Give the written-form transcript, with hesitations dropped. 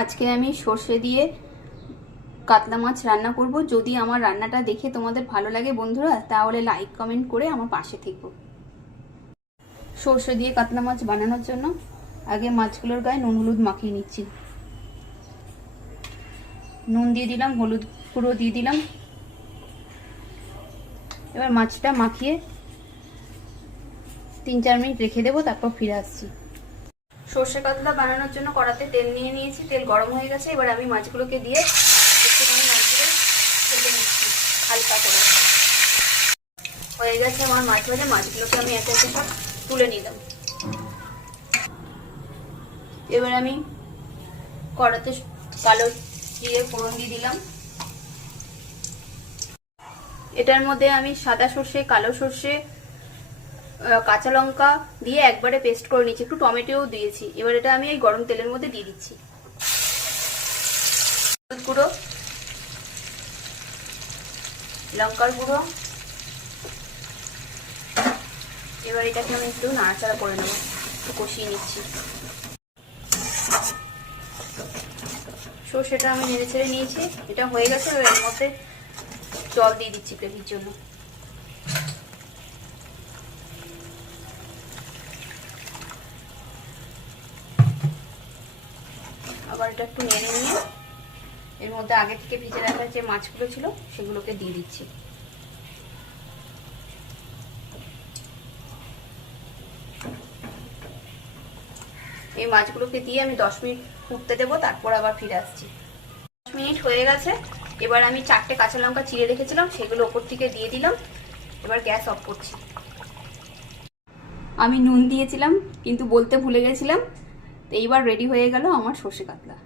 আজকে আমি সর্ষে দিয়ে কাতলা মাছ রান্না করব। যদি আমার রান্নাটা দেখে তোমাদের ভালো লাগে বন্ধুরা, তাহলে লাইক কমেন্ট করে আমার পাশে থেকো। সর্ষে দিয়ে কাতলা মাছ বানানোর জন্য আগে মাছগুলোর গায়ে নুন হলুদ মাখিয়ে নিচ্ছি। নুন দিয়ে দিলাম, হলুদ গুঁড়ো দিয়ে দিলাম। এবার মাছটা মাখিয়ে 3-4 মিনিট রেখে দেবো, তারপর ফিরে আসছি। সর্ষে কাতলা বানানোর জন্য কড়াতে তেল নিয়ে নিয়েছি, তেল গরম হয়ে গেছে। এবার আমি মাছগুলোকে দিয়ে একটুখানি মাছগুলো ভেজে নিচ্ছি হালকা করে। হয়ে গেছে আমার মাছ ভাজা। মাছগুলোকে আমি একে একে সব তুলে নিলাম। এবার আমি কড়াতে কালো জিরে ফোড়ন দিয়ে দিলাম। এটার মধ্যে আমি সাদা সর্ষে, কালো সর্ষে, কাঁচা লঙ্কা দিয়ে একবারে পেস্ট করে নিচ্ছি, একটু টমেটোও দিয়েছি। এবার এটা আমি এই গরম তেলের মধ্যে দিয়ে দিচ্ছি। হলুদ গুঁড়ো, লঙ্কার গুঁড়ো। এবার এটাকে আমি একটু নাড়াচাড়া করে নেবো, একটু কষিয়ে নিচ্ছি। সর্ষেটা আমি নেড়ে ছেড়ে নিয়েছি, এটা হয়ে গেছে। এবার এর মধ্যে জল দিয়ে দিচ্ছি গ্রেভির জন্য। আবার এটা একটু নেড়ে নিয়ে এর মধ্যে আগে থেকে ভিজে রাখা যে মাছগুলো ছিল সেগুলোকে দিয়ে দিচ্ছি। এই মাছগুলোকে দিয়ে আমি 10 মিনিট ফুটতে দেবো, তারপর আবার ফিরে আসছি। 10 মিনিট হয়ে গেছে। এবার আমি 4টে কাঁচা লঙ্কা চিড়ে রেখেছিলাম, সেগুলো ওপর থেকে দিয়ে দিলাম। এবার গ্যাস অফ করছি। আমি নুন দিয়েছিলাম কিন্তু বলতে ভুলে গেছিলাম। তো এইবার রেডি হয়ে গেল আমার সর্ষে কাতলা।